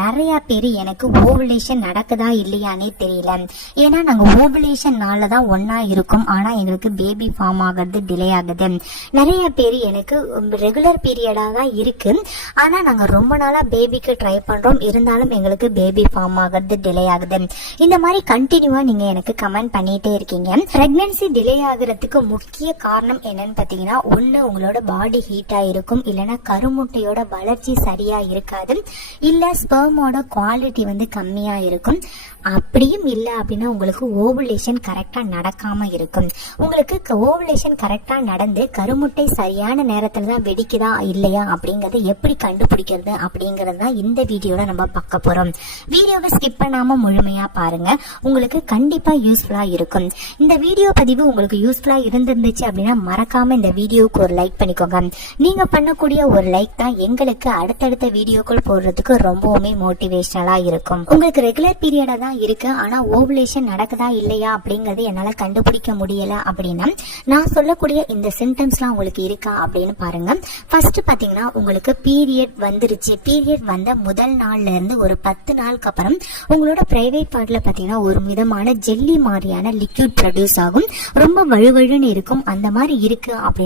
நிறைய பேர் எனக்கு ஓவுலேஷன் நடக்குதா இல்லையானே தெரியல. ஏன்னா நாங்க ஓவுலேஷன்னால தான் ஒன்னா இருக்கும், ஆனா எங்களுக்கு பேபி ஃபார்ம் ஆகிறது டிலே ஆகுது. நிறைய பேர் எனக்கு ரெகுலர் பீரியடா தான் இருக்கு, ஆனா நாங்க ரொம்ப நாளா பேபிக்கு ட்ரை பண்றோம், இருந்தாலும் எங்களுக்கு பேபி ஃபார்ம் ஆகிறது டிலே ஆகுது. இந்த மாதிரி கண்டினியூவா நீங்க எனக்கு கமெண்ட் பண்ணிட்டே இருக்கீங்க. பிரெக்னன்சி டிலே ஆகுறதுக்கு முக்கிய காரணம் என்னன்னு பாத்தீங்கன்னா, ஒண்ணு உங்களோட பாடி ஹீட்டா இருக்கும், இல்லைன்னா கருமுட்டையோட வளர்ச்சி சரியா இருக்காது, இல்ல ஸ்பெர்மோட குவாலிட்டி கம்மியா இருக்கும். அப்படியும் இல்ல அப்படின்னா உங்களுக்கு ஓவுலேஷன் கரெக்டா நடக்காம இருக்கும். உங்களுக்கு ஓவுலேஷன் கரெக்டா நடந்து கருமுட்டை சரியான நேரத்துல தான் வெடிக்குதா இல்லையா அப்படிங்கறத எப்படி கண்டுபிடிக்கிறது அப்படிங்கறது தான் இந்த வீடியோல நம்ம பார்க்க போறோம். வீடியோவை ஸ்கிப் பண்ணாம முழுமையா பாருங்க, உங்களுக்கு கண்டிப்பா யூஸ்ஃபுல்லா இருக்கும். இந்த வீடியோ பதிவு உங்களுக்கு யூஸ்ஃபுல்லா இருந்துச்சு அப்படின்னா மறக்காம இந்த வீடியோக்கு ஒரு லைக் பண்ணிக்கோங்க. நீங்க பண்ணக்கூடிய ஒரு லைக் தான் எங்களுக்கு அடுத்தடுத்த வீடியோக்கள் போடுறதுக்கு ரொம்பவுமே மோட்டிவேஷனலா இருக்கும். உங்களுக்கு ரெகுலர் பீரியடா தான் இருக்கு, ஆனா ஓவுலேஷன் நடக்குதா இல்லையா அப்படிங்கறது என்னால கண்டுபிடிக்க முடியல அப்படின்னா நான் சொல்லக்கூடிய இந்த சிம்டம்ஸ்லாம் உங்களுக்கு இருக்கா அப்படின்னு பாருங்க. ஃபர்ஸ்ட் பாத்தீங்கன்னா, உங்களுக்கு பீரியட் வந்துருச்சு. பீரியட் வந்த முதல் நாள்ல இருந்து ஒரு 10 நாளுக்கு அப்புறம் உங்களோட பிரைவேட் பார்ட்ல பாத்தீங்கன்னா ஒரு விதமான ஜெல்லி மாதிரியான லிக்விட் ப்ரொடியூஸ் ஆகும், ரொம்ப வழுவழுன்னு இருக்கும். அந்த மாதிரி இருக்கு அப்படி